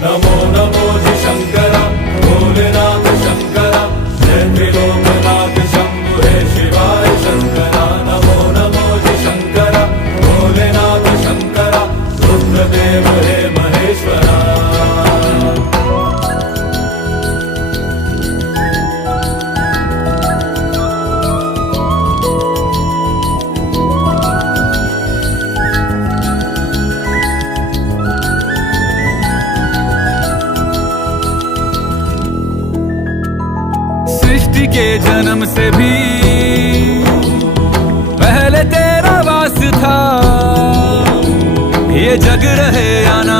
नमो नमो जी शंकरा भोलेनाथ शंकरा जय त्रिलोकनाथ शंभु हे शिवाय शंकरा। नमो नमो जी शंकरा भोलेनाथ शंकरा रुद्रदेव हे महेश्वरा। सृष्टि के जन्म से भी पहले तेरा वास था, ये जग रहे या ना